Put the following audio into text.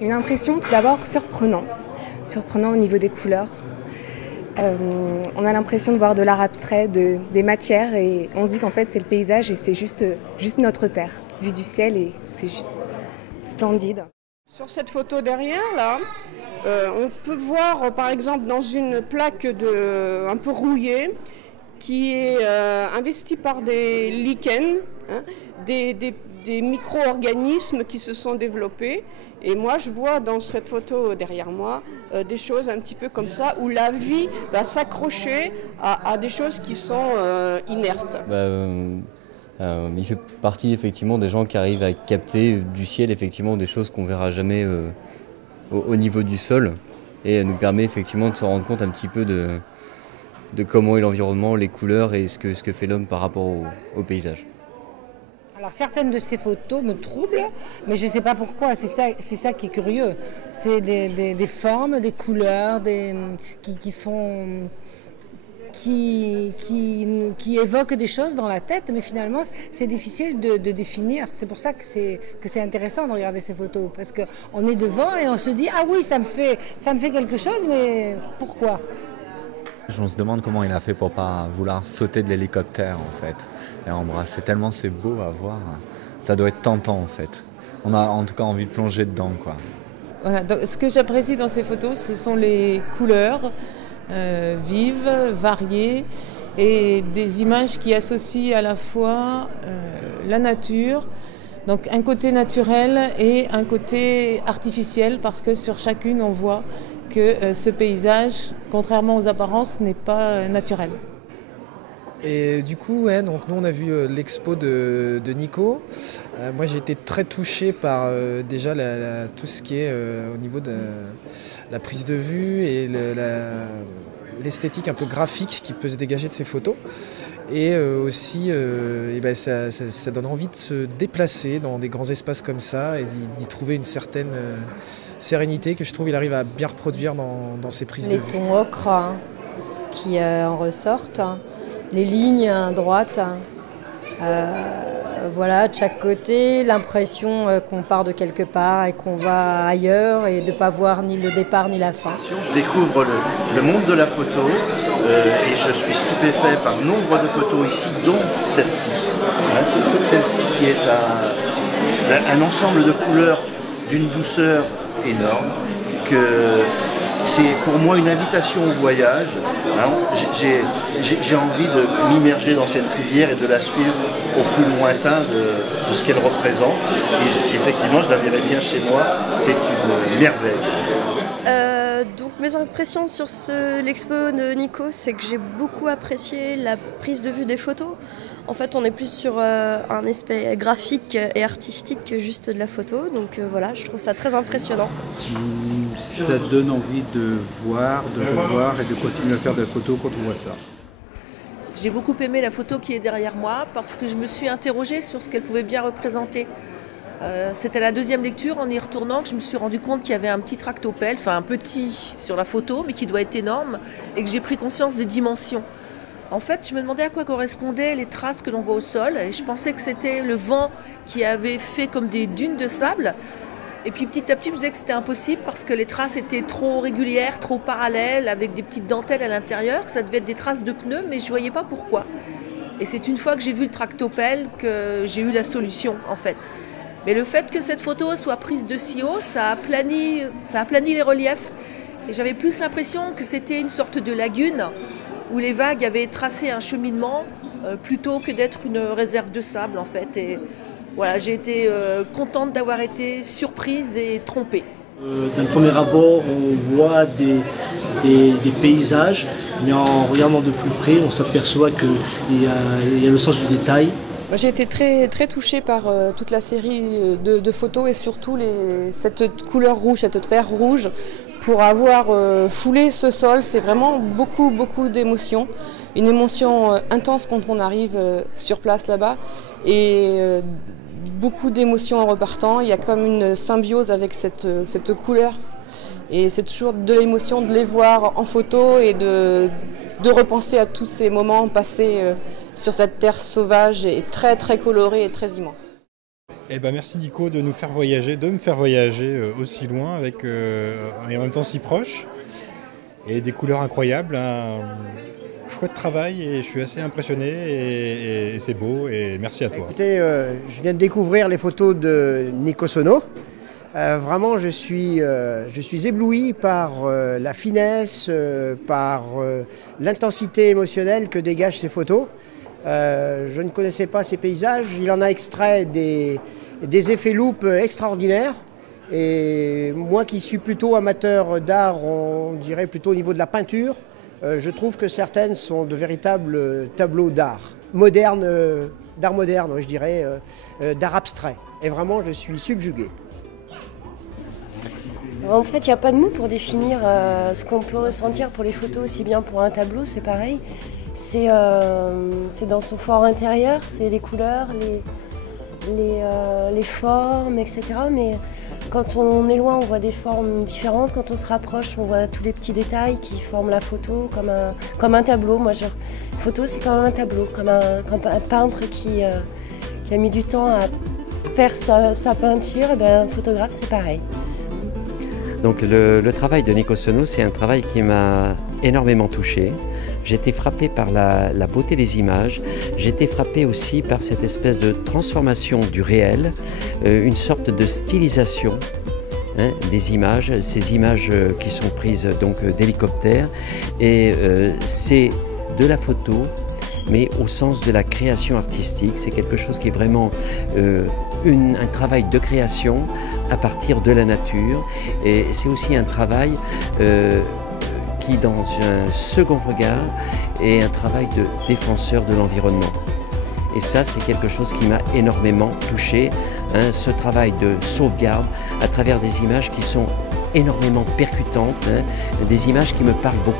Une impression tout d'abord surprenant au niveau des couleurs. On a l'impression de voir de l'art abstrait, des matières et on dit qu'en fait c'est le paysage et c'est juste notre terre, vue du ciel et c'est juste splendide. Sur cette photo derrière là, on peut voir par exemple dans une plaque un peu rouillée qui est investie par des lichens, hein, des micro-organismes qui se sont développés. Et moi, je vois dans cette photo derrière moi des choses un petit peu comme ça, où la vie va s'accrocher à des choses qui sont inertes. Il fait partie effectivement des gens qui arrivent à capter du ciel effectivement des choses qu'on verra jamais au niveau du sol, et nous permet effectivement de se rendre compte un petit peu de comment est l'environnement, les couleurs et ce que fait l'homme par rapport au paysage. Alors certaines de ces photos me troublent, mais je ne sais pas pourquoi, c'est ça qui est curieux. C'est des formes, des couleurs, qui évoquent des choses dans la tête, mais finalement c'est difficile de définir. C'est pour ça que c'est intéressant de regarder ces photos, parce qu'on est devant et on se dit « Ah oui, ça me fait quelque chose, mais pourquoi ?» On se demande comment il a fait pour pas vouloir sauter de l'hélicoptère en fait et embrasser, tellement c'est beau à voir. Ça doit être tentant en fait. On a en tout cas envie de plonger dedans quoi. Voilà, donc, ce que j'apprécie dans ces photos, ce sont les couleurs vives, variées et des images qui associent à la fois la nature, donc un côté naturel et un côté artificiel, parce que sur chacune on voit que ce paysage, contrairement aux apparences, n'est pas naturel. Et du coup, ouais, donc nous on a vu l'expo de Nico. Moi j'ai été très touché par déjà tout ce qui est au niveau de la prise de vue et l'esthétique un peu graphique qui peut se dégager de ces photos. Et aussi, ça donne envie de se déplacer dans des grands espaces comme ça et d'y trouver une certaine sérénité que je trouve il arrive à bien reproduire dans ses prises de vue. Les tons ocre qui en ressortent, les lignes droites, voilà, de chaque côté, l'impression qu'on part de quelque part et qu'on va ailleurs et de ne pas voir ni le départ ni la fin. Je découvre le monde de la photo et je suis stupéfait par nombre de photos ici, dont celle-ci. Celle-ci qui est un ensemble de couleurs d'une douceur énorme, que c'est pour moi une invitation au voyage. J'ai envie de m'immerger dans cette rivière et de la suivre au plus lointain de ce qu'elle représente. Et effectivement, je la verrai bien chez moi, c'est une merveille. Donc mes impressions sur l'expo de Nico, c'est que j'ai beaucoup apprécié la prise de vue des photos. En fait, on est plus sur un aspect graphique et artistique que juste de la photo. Donc voilà, je trouve ça très impressionnant. Ça donne envie de voir, de revoir et de continuer à faire de la photo quand on voit ça. J'ai beaucoup aimé la photo qui est derrière moi parce que je me suis interrogée sur ce qu'elle pouvait bien représenter. C'était la deuxième lecture, en y retournant, que je me suis rendu compte qu'il y avait un petit tractopelle, enfin un petit sur la photo, mais qui doit être énorme, et que j'ai pris conscience des dimensions. En fait, je me demandais à quoi correspondaient les traces que l'on voit au sol, et je pensais que c'était le vent qui avait fait comme des dunes de sable. Et puis petit à petit, je me disais que c'était impossible parce que les traces étaient trop régulières, trop parallèles, avec des petites dentelles à l'intérieur, que ça devait être des traces de pneus, mais je ne voyais pas pourquoi. Et c'est une fois que j'ai vu le tractopelle que j'ai eu la solution, en fait. Mais le fait que cette photo soit prise de si haut, ça a aplani les reliefs. Et j'avais plus l'impression que c'était une sorte de lagune où les vagues avaient tracé un cheminement plutôt que d'être une réserve de sable, en fait. Et voilà, j'ai été contente d'avoir été surprise et trompée. D'un premier abord, on voit des paysages, mais en regardant de plus près, on s'aperçoit qu'il y a le sens du détail. J'ai été très touchée par toute la série de photos et surtout cette couleur rouge, cette terre rouge. Pour avoir foulé ce sol, c'est vraiment beaucoup d'émotions. Une émotion intense quand on arrive sur place là-bas et beaucoup d'émotions en repartant. Il y a comme une symbiose avec cette couleur et c'est toujours de l'émotion de les voir en photo et de repenser à tous ces moments passés sur cette terre sauvage et très colorée et très immense. Eh ben, merci Nico de nous faire voyager, de me faire voyager aussi loin avec, et en même temps si proche. Et des couleurs incroyables, un chouette travail et je suis assez impressionné et c'est beau et merci à toi. Écoutez, je viens de découvrir les photos de Nico Sono. Vraiment, je suis ébloui par la finesse, par l'intensité émotionnelle que dégagent ces photos. Je ne connaissais pas ces paysages, il en a extrait des effets loupes extraordinaires. Et moi qui suis plutôt amateur d'art, on dirait plutôt au niveau de la peinture, je trouve que certaines sont de véritables tableaux d'art. Moderne, d'art moderne, je dirais, d'art abstrait. Et vraiment, je suis subjugué. En fait, il n'y a pas de mots pour définir ce qu'on peut ressentir pour les photos, aussi bien pour un tableau, c'est pareil. C'est dans son fort intérieur, c'est les couleurs, les formes, etc. Mais quand on est loin, on voit des formes différentes. Quand on se rapproche, on voit tous les petits détails qui forment la photo comme un tableau. Moi, une photo, c'est comme un tableau, comme un peintre qui a mis du temps à faire sa peinture. Un photographe, c'est pareil. Donc le travail de Nico Sono, c'est un travail qui m'a énormément touché. J'ai été frappé par la beauté des images, j'ai été frappé aussi par cette espèce de transformation du réel, une sorte de stylisation des images, ces images qui sont prises donc d'hélicoptère. Et c'est de la photo, mais au sens de la création artistique. C'est quelque chose qui est vraiment un travail de création à partir de la nature. Et c'est aussi un travail qui, dans un second regard, est un travail de défenseur de l'environnement. Et ça, c'est quelque chose qui m'a énormément touché, ce travail de sauvegarde à travers des images qui sont énormément percutantes, des images qui me parlent beaucoup.